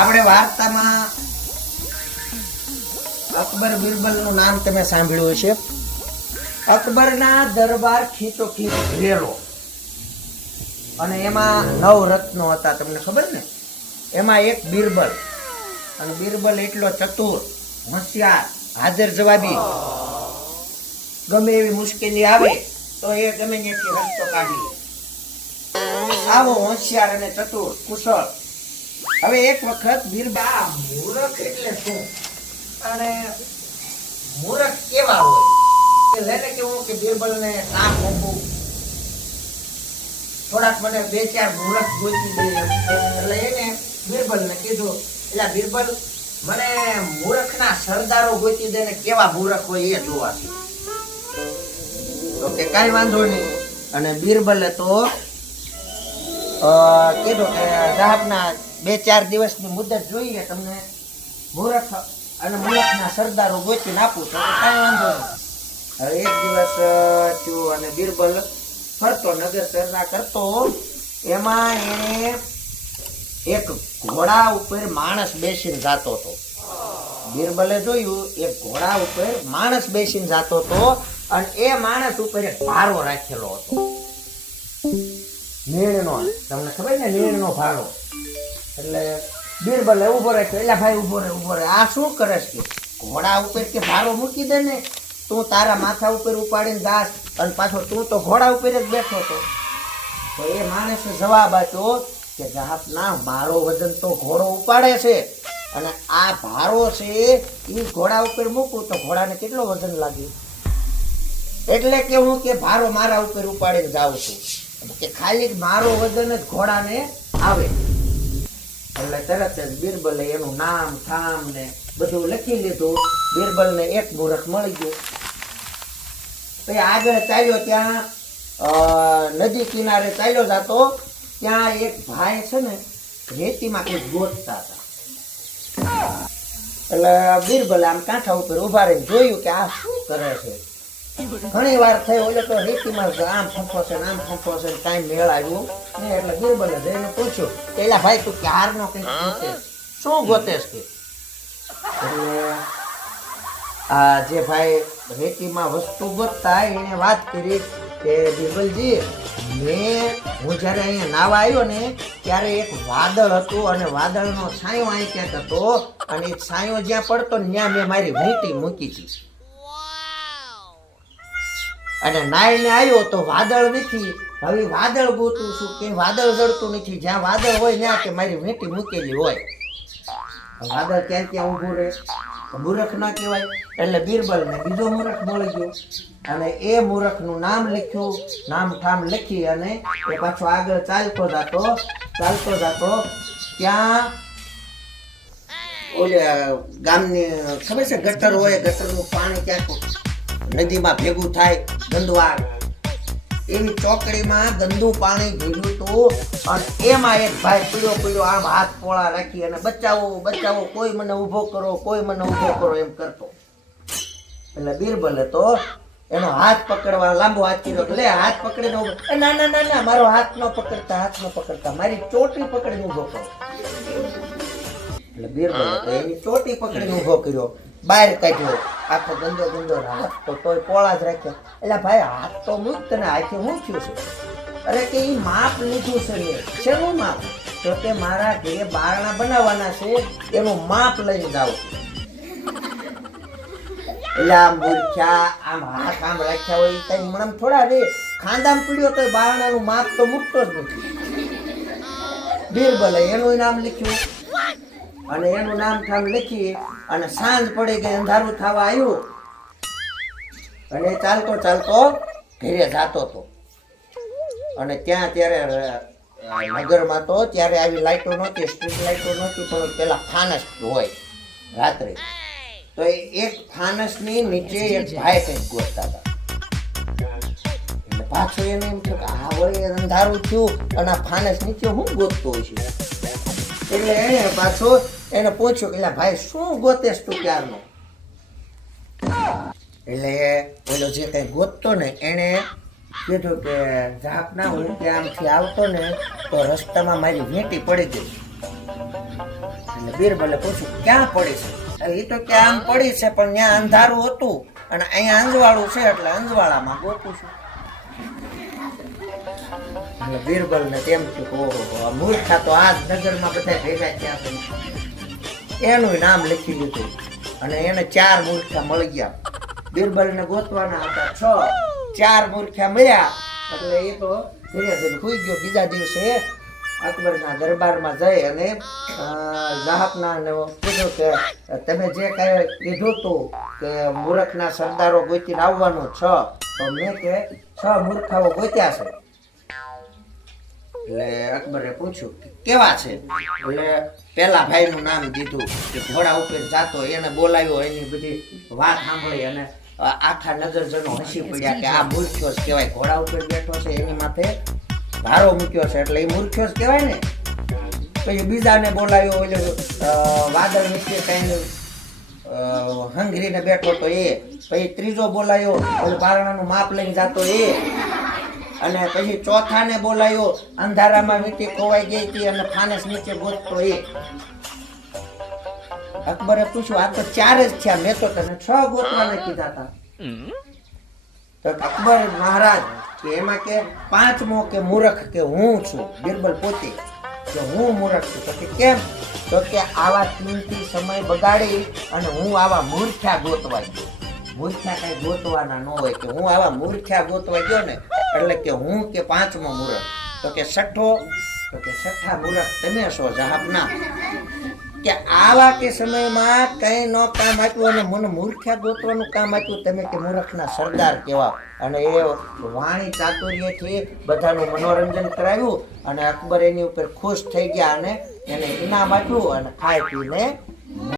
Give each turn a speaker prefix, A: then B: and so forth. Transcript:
A: આપણે વાર્તામાં અકબર બિરબલનું નામ તમે સાંભળ્યું હશે. અકબરના દરબાર ખીચો ખીચ ભરેલો અને એમાં નવ રત્નો હતા, તમને ખબર ને? એમાં એક બિરબલ. અને બિરબલ એટલો ચતુર, હોશિયાર, હાજર જવાબી. ગમે એવી મુશ્કેલી આવે, તો એ ગમે ત્યાંથી રસ્તો કાઢી. આવો હોશિયાર અને ચતુર, કુશળ. હવે એક વખત બિરબા મૂરખ એટલે શું? અને મૂરખ કેવા હોય? કે લઈને કેવું કે બિરબલને સાપ મૂકવું થોડાક મને બે ચાર મૂરખ ગોતી દે એટલે એને બિરબલને કીધું, એટલે બિરબલ મને મૂરખના સરદારો ગોતી દે ને કેવા મૂરખ હોય એ જોવા છે તો કે કાંઈ વાંધો નહીં. અને બિરબલે તો કીધું કે સાહેબના બે ચાર દિવસની મુદત જોઈએ તમને મુરખ અને મૂરખના સરદારો ગોતીને આપું તો કાંઈ વાંધો નહીં. એક દિવસ અ, અને બિરબલ ફરતો નગર ચર્ચા કરતો. એમાં એને એક ઘોડા ઉપર માણસ બેસીને જાતો હતો. બિરબલે જોયું એક ઘોડા ઉપર માણસ બેસીને જાતો હતો અને એ માણસ ઉપર એક ભારો રાખેલો હતો. નીણનો તમને ખબર ને નીણનો ભારો? એટલે બીરબલે ઊભો રહે એટલે ભાઈ ઊભો રહે ઊભો રહે આ શું કરે છે ઘોડા ઉપર કે ભારો મૂકી દે ને? તું તારા માથા ઉપર ઉપાડીને દાસ અને પાછો તું તો ઘોડા ઉપર જ બેઠો હતો તો એ માણસે જવાબ આપ્યો કે જાપ ના, મારો વજન તો ઘોડો ઉપાડે છે અને આ ભારો છે એ ઘોડા ઉપર મૂકું તો ઘોડાને કેટલો વજન લાગે? એટલે કે હું કે, ભારો મારા ઉપર ઉપાડીને જાઉં છું. કે ખાલી મારો વજન જ ઘોડાને આવે. એટલે તરત જ બિરબલે એનું નામ ઠામ ને બધું લખી લીધું. બિરબલને એક મૂરખ મળી ગયું. પછી આગળ ચાલ્યો ત્યાં નદી કિનારે ચાલ્યો જતો. ત્યાં એક ભાઈ છે ને, રેતીમાં કંઈક ગોતતા હતા. એટલે બિરબલ આમ કાંઠા ઉપર ઊભા રહીને જોયું કે આ શું કરે છે. ઘણી વાર થઈ હોય તો રેતીમાં આમ ફંફો છે આમ ફંફો છે કાંઈ મેળ આવ્યું ને એટલે બિરબલે જઈને પૂછ્યું. પેલા ભાઈ, તું ક્યારનો કંઈક ગોતે શું ગોતેશ કે આ જે ભાઈ રેતીમાં વસ્તુ ગોતતા એને વાત કરી કે બિરબલજી મેં, હું જ્યારે અહીંયા નાવા આવ્યો ને, ત્યારે એક વાદળ હતું અને વાદળનો છાંયો અહીં ક્યાંક હતો અને છાંયો જ્યાં પડતો ત્યાં મેં મારી વીંટી મૂકી હતી અને નાઈને આવ્યો તો વાદળ નથી. હવે વાદળ ગોતું છું કે વાદળ જડતું નથી. જ્યાં વાદળ હોય ત્યાં કે મારી વેટી મૂકેલી હોય. વાદળ ક્યાં ક્યાં ઊભું રહે? મૂરખ ના કહેવાય. એટલે બિરબલને બીજો મૂરખ મળી ગયો. અને એ મૂરખનું નામ લખ્યું. નામ ઠામ લખી અને એ પાછો આગળ ચાલતો જતો, ચાલતો જાતો ત્યાં ઓલે ગામની, ખબર છે ગટર હોય, ગટરનું પાણી ક્યાંક નદીમાં ભેગું થાય ગંદવાડ એવી ચોકડીમાં ગંદુ પાણી ભેગું હતું. અને એમાં એક ભાઈ પીળો પીળો આમ હાથ પોળા રાખી અને બચાવો બચાવો, કોઈ મને ઊભો કરો, કોઈ મને ઊભો કરો એમ કરતો. એટલે બીરબલ હતો, એનો હાથ પકડવા લાંબો હાથ કીધો લે, હાથ પકડીને ઊભો ના ના ના ના, મારો હાથ ન પકડતા, હાથ ન પકડતા, મારી ચોટી પકડીને ઊભો કરો. એટલે બીરબલ તો એની ચોટી પકડીને ઊભો કર્યો, બહાર કાઢ્યો. આખો ગંદો ગંદો રાખતો તોય પોળા જ રાખ્યો એટલે ભાઈ, હાથ તો મૂક તને હાથે હું થયું છે. અરે કે એ માપ લીધું છે મેં શેનું માપ? તો કે મારા ઘરે બારણા બનાવવાના છે, એનું માપ લઈને જાઓ. એટલે આમ મૂર્ખ્યા, આમ હાથ આમ રાખ્યા હોય કઈ મણમ થોડા રે. ખાંદામાં પીડ્યો તો બારણાનું માપ તો મૂકતો જ નથી. બિરબલે એનું નામ લખ્યું. અને એનું નામ ઠામ લખી અને સાંજ પડી ગઈ અંધારું થવા આવ્યું અને ચાલતો ચાલતો ઘેરે જાતો હતો. અને ત્યાં ત્યારે નગરમાં તો ત્યારે આવી લાઈટો નહોતી, સ્ટ્રીટ લાઈટો નહોતી, પણ પેલા ફાનસ હોય રાત્રે. તો એક એક ફાનસની નીચે એક ભાઈ કંઈક ગોતતા હતા. પાછો એને એમ થયું કે આ વળી અંધારું થયું અને ફાનસ નીચે હું ગોતતો હોય છે? એટલે એને પાછો એને પૂછ્યું એટલે ભાઈ, શું ગોતેશ તું ક્યારનો? એટલે પેલો જે કઈ ગોતતો ને એને કીધું કે ઝાપના હું ત્યાંથી આવતો ને તો રસ્તામાં મારી વીંટી પડી ગઈ. એટલે બીરબલે પૂછ્યું, ક્યાં પડી છે? એ તો કે આમ પડી છે, પણ ત્યાં અંધારું હતું અને અહીંયા અંજવાળું છે, એટલે અંજવાળામાં ગોતું છું. બીરબલ ને તેમ કે ઓહો, મૂર્ખા તો આ નગરમાં બધા ભેગા ત્યાં એનું નામ લખી દીધું અને એને ચાર મૂર્ખા મળી ગયા. બીરબલ ને ગોતવાના હતા છ. ચાર મૂર્ખા મળ્યા એટલે એ તો ધીરે ધીરે સુઈ ગયો. બીજા દિવસે અકબરના દરબારમાં જઈ અને અ, જહાપનાને કીધું કે તમે જે કાંઈ કીધું હતું કે મૂર્ખના સરદારો ગોતીને આવવાનું છ તો મેં કે છ મૂર્ખાઓ ગોત્યા છે. એટલે અકબરે પૂછ્યું કેવા છે? એટલે પેલા ભાઈનું નામ દીધું કે ઘોડા ઉપર જાતો એને બોલાવ્યો, એની બધી વાત સાંભળી અને આખા નગરજનો હસી પડ્યા કે આ મૂર્ખ્યો જ કહેવાય. ઘોડા ઉપર બેઠો છે, એની માથે ભારો મૂક્યો છે, એટલે એ મૂર્ખ્યો જ કહેવાય ને? પછી બીજાને બોલાવ્યો એટલે વાદળ નીચે કઈ હંગરીને બેઠો તો એ. પછી ત્રીજો બોલાયો, ઓલો પારણાનું માપ લઈને જાતો એ. અને પછી ચોથાને બોલાયો, અંધારામાં વીંટી ખોવાઈ ગઈ હતી અને ફાનસ નીચે ગોતતો એ. અકબરે પૂછ્યું, આ તો ચાર જ થયા, મેં તો તને છ ગોતવાને કીધા હતા તો અકબર મહારાજ કે એમાં કે પાંચમો કે મૂરખ કે હું છું, બિરબલ પોતે. કે હું મૂરખ છું, તો કે કેમ? તો કે આવા કિંમતી સમય બગાડી અને હું આવા મૂર્ખ્યા ગોતવા ગયો. મૂર્ખ્યા કઈ ગોતવાના ન હોય કે હું આવા મૂર્ખ્યા ગોતવા ગયો ને એટલે કે હું કે પાંચમો મૂર્ખ? તો કે છઠ્ઠો? તો કે છઠ્ઠા મૂર્ખ તમે છો જહાબના. કે આવા કે સમયમાં કઈ ન કામ આપ્યું અને મને મૂર્ખ્યા ગોતવાનું કામ આપ્યું, તમે કે મૂર્ખના સરદાર કહેવા અને એ વાણી ચાતુર્યથી બધાનું મનોરંજન કરાવ્યું અને અકબર એની ઉપર ખુશ થઈ ગયા અને એને ઇનામ આપ્યું અને ખાઈ પીને